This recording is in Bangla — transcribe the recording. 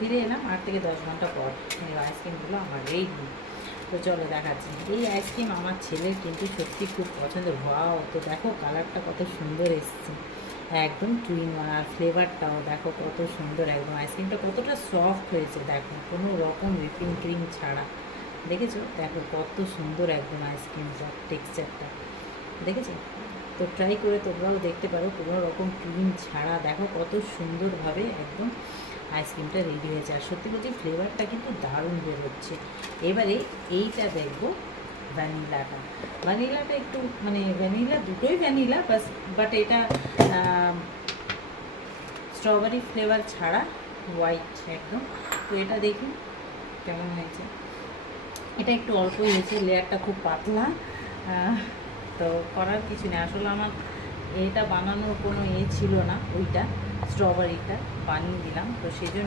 ফিরে এলাম 8 থেকে 10 ঘন্টা পর। এই আইসক্রিমগুলো আমার রেডি। তো চলো দেখাচ্ছি। এই আইসক্রিম আমার ছেলের কিন্তু সত্যি খুব পছন্দের। ওয়াও, তো দেখো কালারটা কত সুন্দর এসছে, একদম টুইন ওয়ান। আর ফ্লেভারটাও দেখো কত সুন্দর, একদম আইসক্রিমটা কতটা সফট হয়েছে দেখো, কোনো রকম হুইপিং ক্রিম ছাড়া। দেখেছো, দেখো কত সুন্দর একদম আইসক্রিমটা, টেক্সচারটা দেখেছো। তো ট্রাই করে তোমরাও দেখতে পারো, কোনো রকম ক্রিম ছাড়া দেখো কত সুন্দরভাবে একদম আইসক্রিমটা রেডি হয়েছে। আর সত্যি বলছি ফ্লেভারটা কিন্তু দারুণ বেরোচ্ছে। এবারে এইটা দেখবো ভ্যানিলাটা। ভ্যানিলাটা একটু মানে ভ্যানিলা, দুটোই ভ্যানিলা বাট এটা স্ট্রবেরি ফ্লেভার ছাড়া, হোয়াইট একদম। তো এটা দেখুন কেমন হয়েছে। এটা একটু অল্পই হয়েছে, লেয়ারটা খুব পাতলা। তো করার কিছু নেই, আসলে আমার এটা বানানোর কোনো ছিল না, ওইটা স্ট্রবেরিটা বানিয়ে দিলাম, তো সেই জন্য